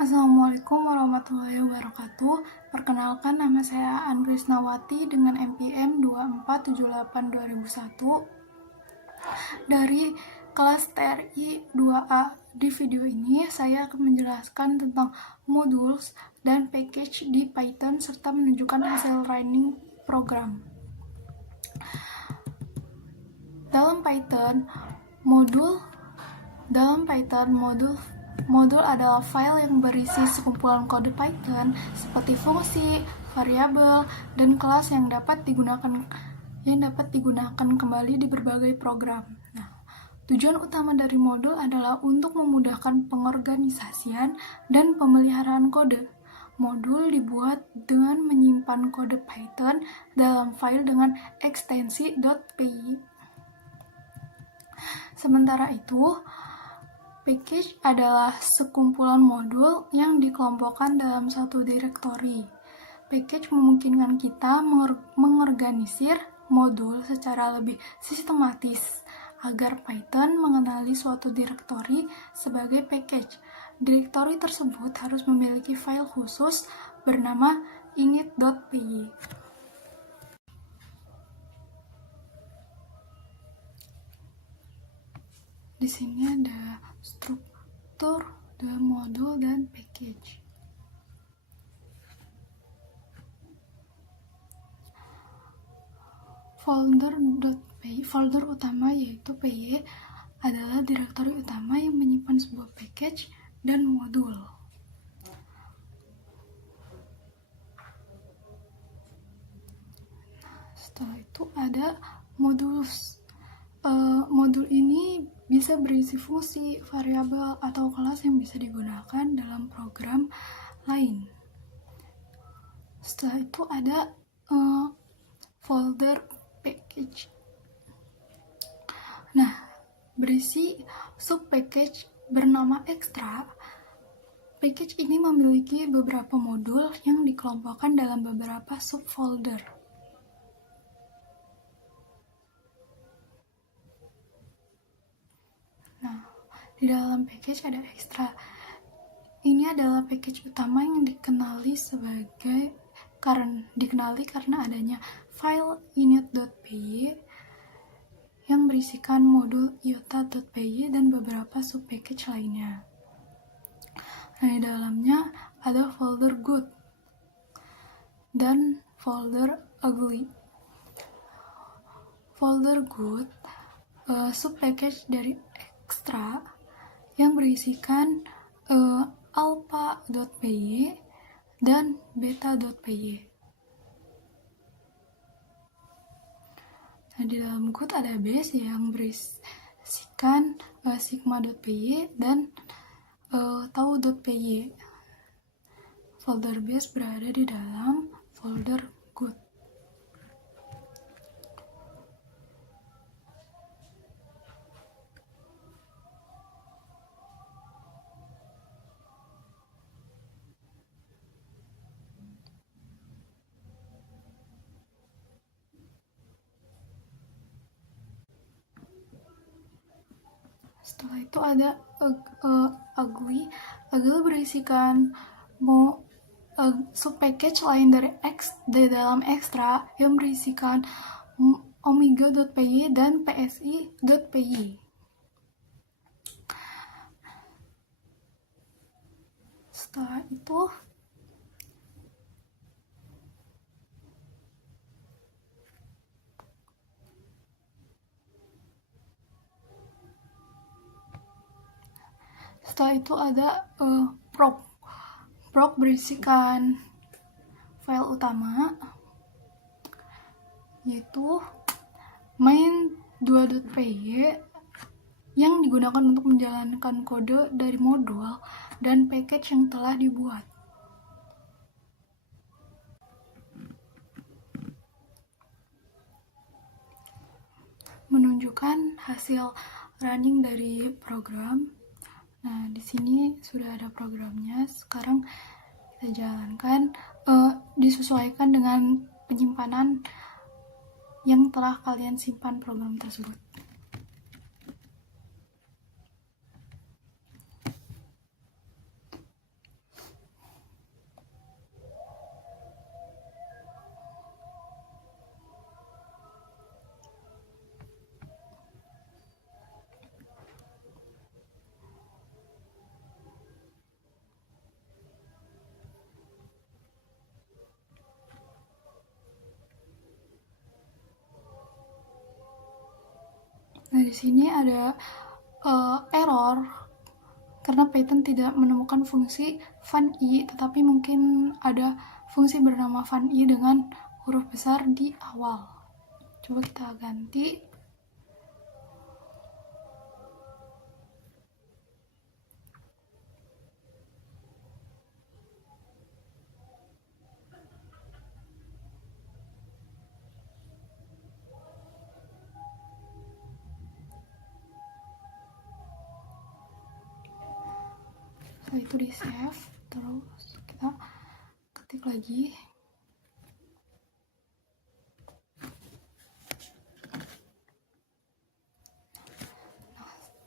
Assalamualaikum warahmatullahi wabarakatuh. Perkenalkan, nama saya Andrisnawati dengan NPM 2478-2001 dari kelas TRI 2A. Di video ini saya akan menjelaskan tentang modules dan package di Python serta menunjukkan hasil running program. Dalam Python, modul adalah file yang berisi sekumpulan kode Python seperti fungsi, variabel, dan kelas yang dapat digunakan kembali di berbagai program. Nah, tujuan utama dari modul adalah untuk memudahkan pengorganisasian dan pemeliharaan kode. Modul dibuat dengan menyimpan kode Python dalam file dengan ekstensi .py. Sementara itu, package adalah sekumpulan modul yang dikelompokkan dalam satu direktori. Package memungkinkan kita mengorganisir modul secara lebih sistematis agar Python mengenali suatu direktori sebagai package. Direktori tersebut harus memiliki file khusus bernama init.py. Di sini ada struktur dalam modul dan package. Folder utama yaitu py adalah direktori utama yang menyimpan sebuah package dan modul. Setelah itu ada modulus. Modul ini bisa berisi fungsi, variabel, atau kelas yang bisa digunakan dalam program lain. Setelah itu ada folder package. Nah, berisi sub-package bernama extra. Package ini memiliki beberapa modul yang dikelompokkan dalam beberapa subfolder. Di dalam package ada ekstra. Ini adalah package utama yang dikenali karena adanya file init.py yang berisikan modul iota.py dan beberapa subpackage lainnya. Nah, di dalamnya ada folder good dan folder ugly. Folder good subpackage dari extra yang berisikan alpha.py dan beta.py. Nah, di dalam good ada base yang berisikan sigma.py dan tau.py. Folder base berada di dalam folder good. Setelah itu ada ugly. Ugly berisikan subpackage lain di dalam extra yang berisikan omega.py dan psi.py. Setelah itu ada proc berisikan file utama yaitu main2.py yang digunakan untuk menjalankan kode dari modul dan package yang telah dibuat. Menunjukkan hasil running dari program. Nah, di sini sudah ada programnya. Sekarang kita jalankan, disesuaikan dengan penyimpanan yang telah kalian simpan program tersebut. di sini ada error karena Python tidak menemukan fungsi funI, tetapi mungkin ada fungsi bernama funI dengan huruf besar di awal. Coba kita ganti. Setelah itu di save, terus kita ketik lagi.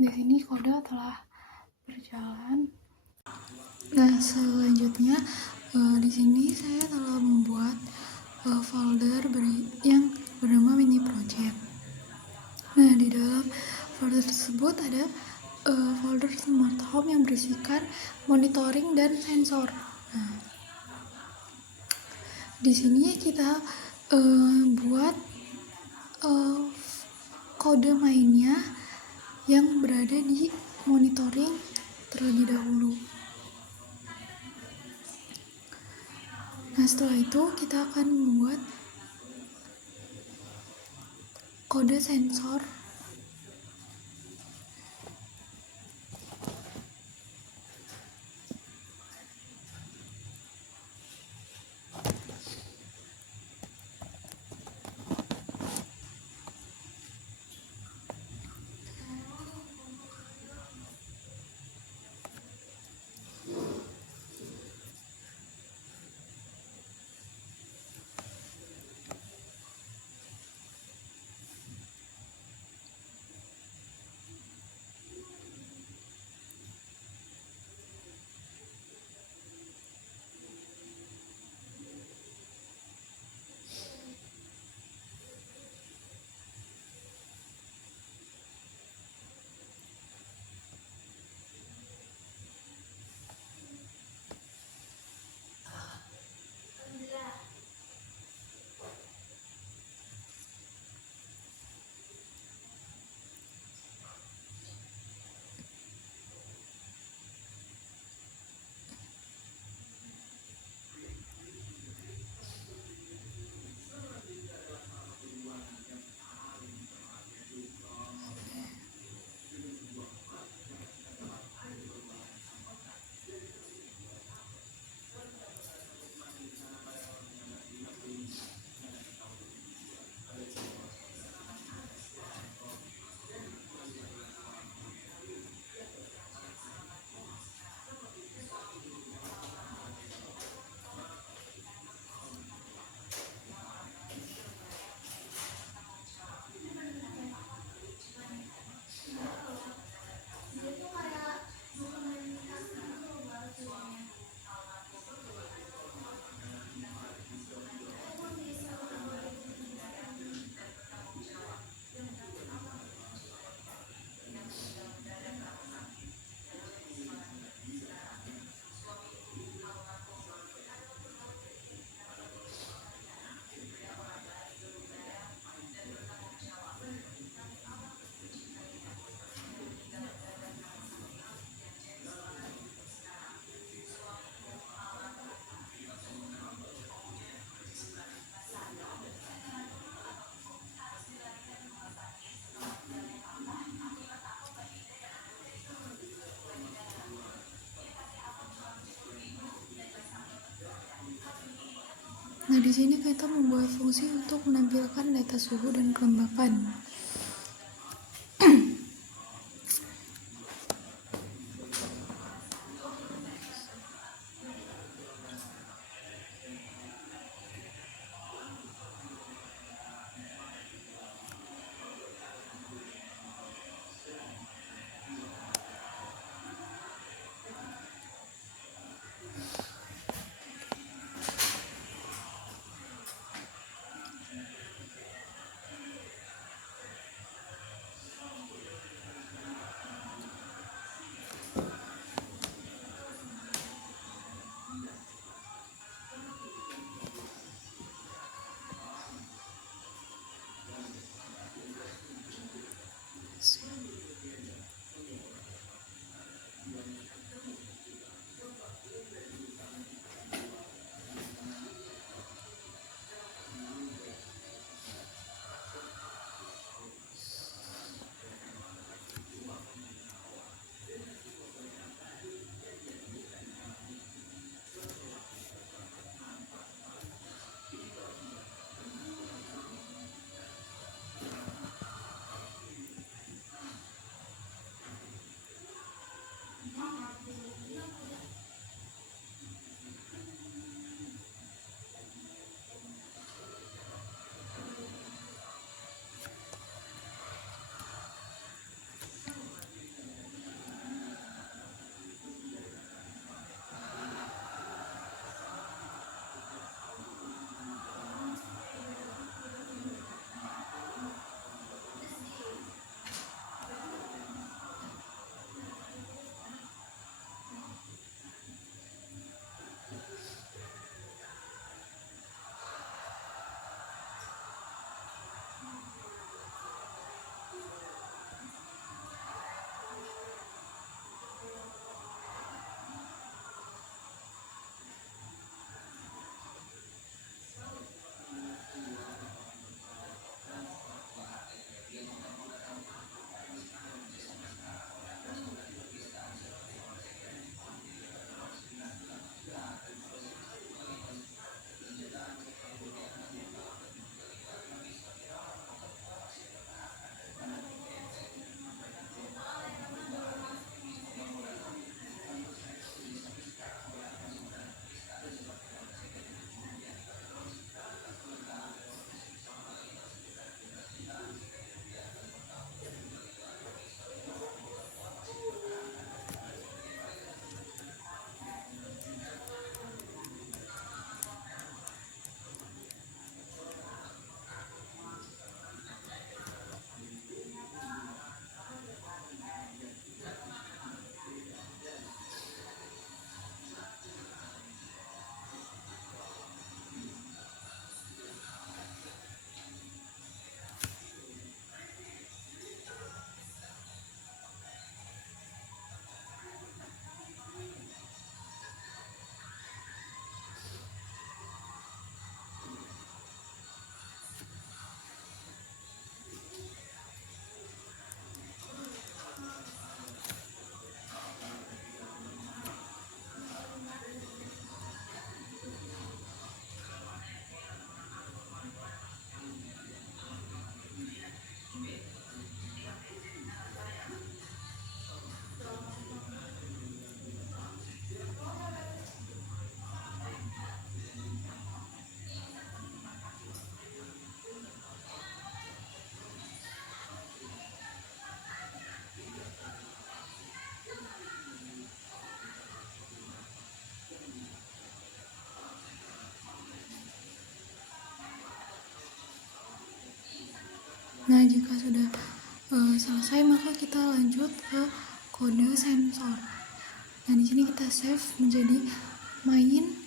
Di sini kode telah berjalan. Nah, selanjutnya di sini saya telah membuat folder yang bernama mini project. Nah, di dalam folder tersebut ada folder smart home yang berisikan monitoring dan sensor. Nah, di sini kita buat kode mainnya yang berada di monitoring terlebih dahulu. Nah, setelah itu kita akan membuat kode sensor. Nah, di sini kita membuat fungsi untuk menampilkan data suhu dan kelembapan. Nah, jika sudah selesai, maka kita lanjut ke kode sensor. Nah, di sini kita save menjadi main.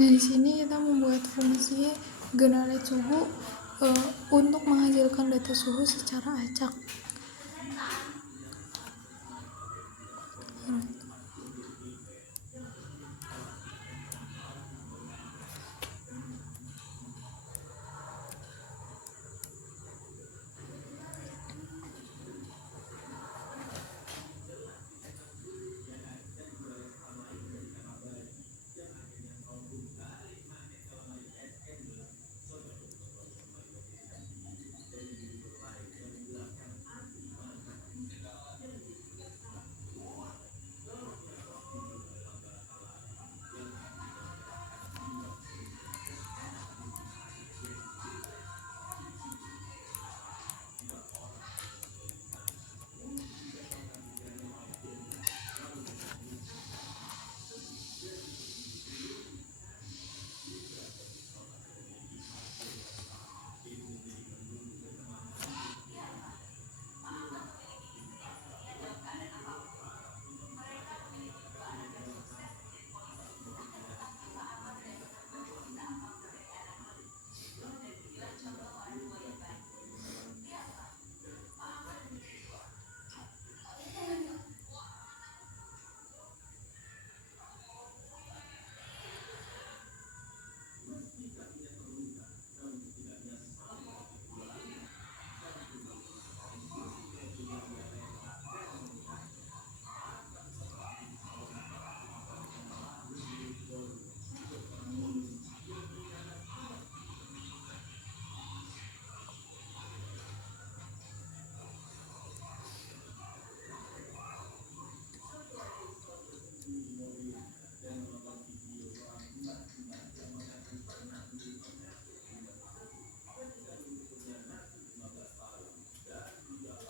Nah, di sini kita membuat fungsi generate suhu untuk menghasilkan data suhu secara acak.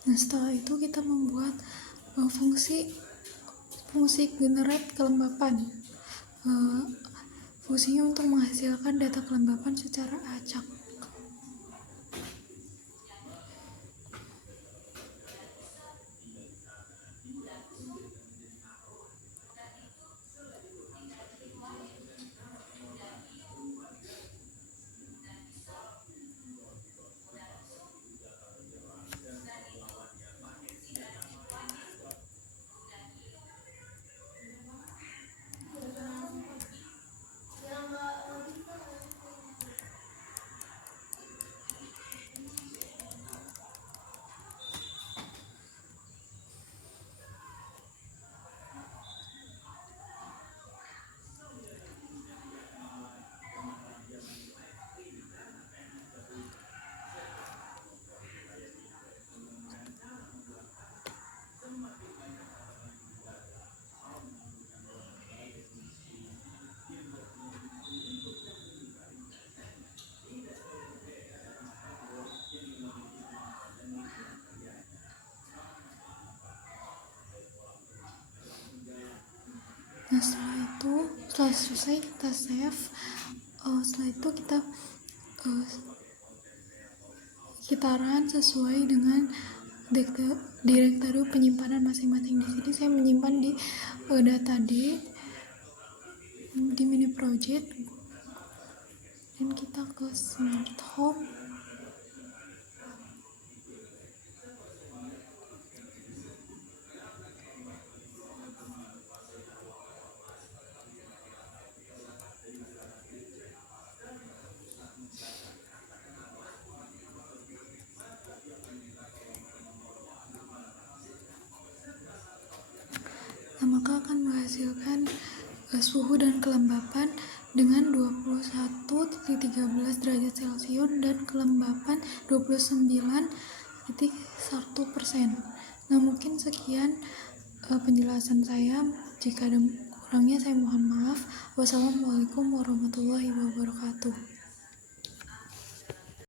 Nah, setelah itu kita membuat fungsi generate kelembapan. Fungsinya untuk menghasilkan data kelembapan secara acak. Nah, setelah selesai kita save. Setelah itu kita run sesuai dengan direktory penyimpanan masing-masing. Di sini saya menyimpan di data D di mini project, dan kita ke smart home. Nah, maka akan menghasilkan suhu dan kelembapan dengan 21,13 derajat Celcius dan kelembapan 29,1%. Nah, mungkin sekian penjelasan saya. Jika ada kurangnya saya mohon maaf. Wassalamualaikum warahmatullahi wabarakatuh.